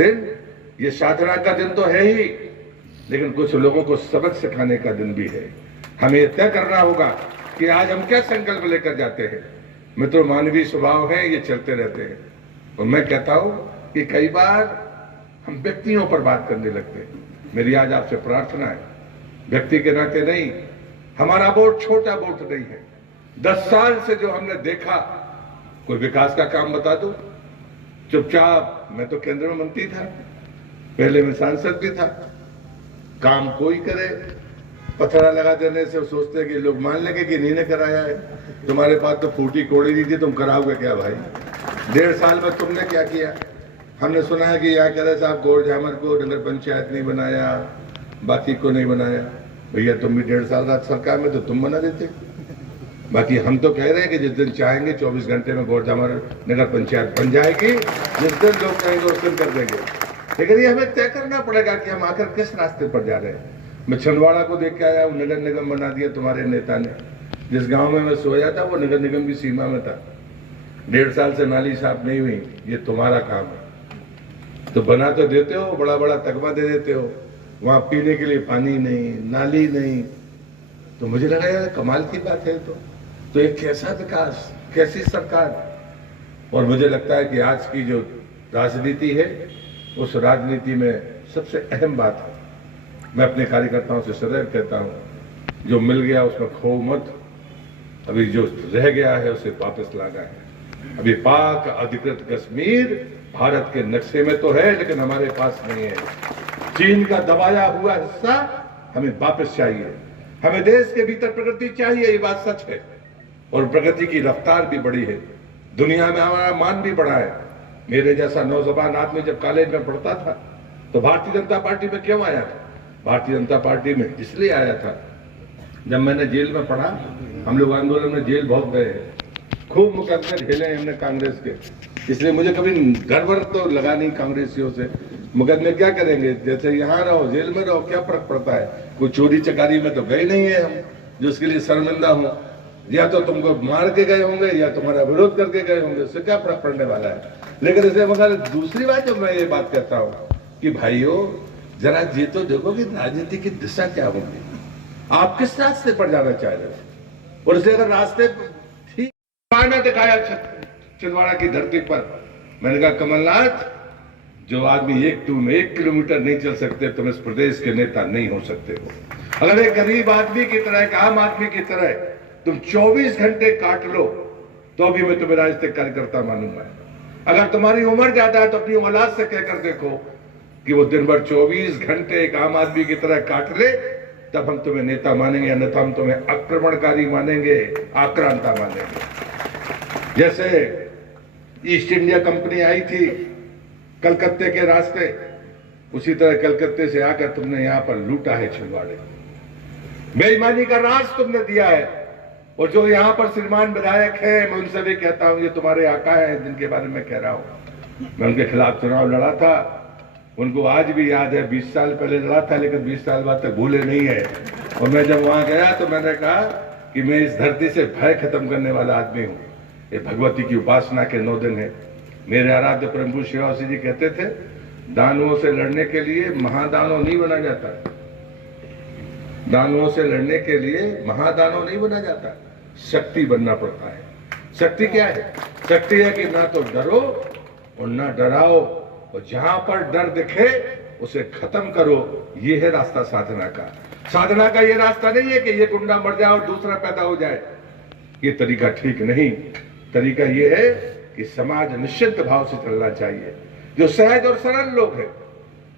दिन ये साधना का दिन तो है ही, लेकिन कुछ लोगों को सबक सिखाने का दिन भी है। हमें तय करना होगा कि आज हम क्या संकल्प लेकर जाते हैं। मित्रों, मानवीय स्वभाव है, ये चलते रहते हैं। और मैं कहता हूं कि कई बार हम व्यक्तियों पर बात करने लगते हैं। मेरी आज आपसे प्रार्थना है, व्यक्ति के नाते नहीं, हमारा वोट छोटा वोट नहीं है। 10 साल से जो हमने देखा, कोई विकास का काम बता दो। चुपचाप, मैं तो केंद्र में मंत्री था, पहले मैं सांसद भी था, काम कोई करे, पथरा लगा देने से सोचते हैं कि लोग मान लेंगे कि नहीं ने कराया है। तुम्हारे पास तो फूटी कोड़ी नहीं थी, तुम कराओगे क्या भाई? 1.5 साल में तुमने क्या किया? हमने सुना है कि यहाँ कह रहे साहब गौर झामर को नगर पंचायत नहीं बनाया, बाकी को नहीं बनाया। भैया तुम भी 1.5 साल राज्य सरकार में, तो तुम बना देते। बाकी हम तो कह रहे हैं कि जिस दिन चाहेंगे 24 घंटे में गौर झामर नगर पंचायत बन जाएगी, जिस दिन लोग कहेंगे उस दिन कर देंगे। लेकिन ये हमें तय करना पड़ेगा कि हम आखिर किस रास्ते पर जा रहे हैं। मैं छिंदवाड़ा को देख के आया हूँ, नगर निगम बना दिया तुम्हारे नेता ने। जिस गांव में मैं सोया था वो नगर निगम की सीमा में था। 1.5 साल से नाली साफ नहीं हुई, ये तुम्हारा काम है। तो बना तो देते हो, बड़ा बड़ा तकमा दे देते हो, वहां पीने के लिए पानी नहीं, नाली नहीं। तो मुझे लगा यार कमाल की बात है। तो एक कैसा विकास, कैसी सरकार। और मुझे लगता है कि आज की जो राजनीति है, उस राजनीति में सबसे अहम बात है, मैं अपने कार्यकर्ताओं से सदैव कहता हूं, जो मिल गया उसमें खो मत। अभी जो रह गया है उसे वापस लाना है। अभी पाक अधिकृत कश्मीर भारत के नक्शे में तो है, लेकिन हमारे पास नहीं है। चीन का दबाया हुआ हिस्सा हमें वापस चाहिए। हमें देश के भीतर प्रगति चाहिए, ये बात सच है। और प्रगति की रफ्तार भी बढ़ी है, दुनिया में हमारा मान भी बढ़ा है। मेरे जैसा नौजवान आदमी जब कॉलेज में पढ़ता था तो भारतीय जनता पार्टी में क्यों आया था? भारतीय जनता पार्टी में इसलिए आया था, जब मैंने जेल में पढ़ा, हम लोग आंदोलन में जेल बहुत गए, खूब मुकदमे झेले हमने कांग्रेस के। इसलिए मुझे कभी गर्व तो लगा नहीं कांग्रेसियों से। मुकदमे क्या करेंगे, जैसे यहाँ रहो, जेल में रहो, क्या फर्क पड़ता है? कोई चोरी चकारी में तो गए नहीं है हम, जो उसके लिए शर्मिंदा हूं। या तो तुमको मार के गए होंगे या तुम्हारा विरोध करके गए होंगे, उससे क्या फर्क पड़ने वाला है? लेकिन इसे मगर दूसरी बात जो मैं ये बात कहता हूँ कि भाइयों, जरा ये तो देखो कि राजनीति की दिशा क्या होगी, आप किस रास्ते पर जाना चाह रहे हो। और इसे अगर रास्ते ठीक माना दिखाया छिंदवाड़ा की धरती पर, मैंने कहा कमलनाथ, जो आदमी 1 किलोमीटर नहीं चल सकते, तुम इस प्रदेश के नेता नहीं हो सकते हो। अगर एक गरीब आदमी की तरह, एक आम आदमी की तरह तुम 24 घंटे काट लो, तो भी मैं तुम्हें राजनीतिक कार्यकर्ता मानूंगा। अगर तुम्हारी उम्र ज्यादा है तो अपनी औलाद से कहकर देखो कि वो दिन भर 24 घंटे एक आम आदमी की तरह काट ले, तब हम तुम्हें नेता मानेंगे, अन्यथा हम तुम्हें आक्रमणकारी मानेंगे, आक्रांता मानेंगे। जैसे ईस्ट इंडिया कंपनी आई थी कलकत्ते के रास्ते, उसी तरह कलकत्ते से आकर तुमने यहां पर लूटा है छिंदवाड़े। बेईमानी का राज तुमने दिया है। और जो यहाँ पर श्रीमान विधायक है, मैं उनसे भी कहता हूं, ये तुम्हारे आका है जिनके बारे में कह रहा हूं। मैं उनके खिलाफ चुनाव लड़ा था, उनको आज भी याद है, 20 साल पहले लड़ा था, लेकिन 20 साल बाद तक भूले नहीं है। और मैं जब वहां गया तो मैंने कहा कि मैं इस धरती से भय खत्म करने वाला आदमी हूं। ये भगवती की उपासना के 9 दिन है। मेरे आराध्य प्रभु शिवासी जी कहते थे, दानवों से लड़ने के लिए महादानव नहीं बना जाता, दानवों से लड़ने के लिए महादानव नहीं बना जाता, शक्ति बनना पड़ता है। शक्ति क्या है? शक्ति है कि ना तो डरो और ना डराओ, और जहां पर डर दिखे उसे खत्म करो। ये है रास्ता साधना का। साधना का ये रास्ता नहीं है कि ये गुंडा मर जाए और दूसरा पैदा हो जाए, ये तरीका ठीक नहीं। तरीका ये है कि समाज निश्चिंत भाव से चलना चाहिए। जो सहज और सरल लोग हैं,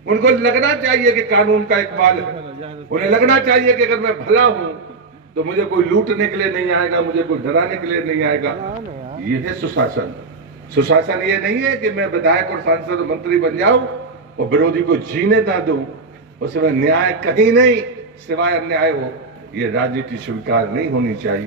उनको लगना चाहिए कि कानून का इकबाल है। उन्हें लगना चाहिए कि अगर मैं भला हूं तो मुझे कोई लूटने के लिए नहीं आएगा, मुझे कोई डराने के लिए नहीं आएगा। ये है सुशासन। सुशासन ये नहीं है कि मैं विधायक और सांसद और मंत्री बन जाऊं और विरोधी को जीने ना दूं, उसमें न्याय कहीं नहीं सिवाय अन्याय हो। ये राजनीति स्वीकार नहीं होनी चाहिए।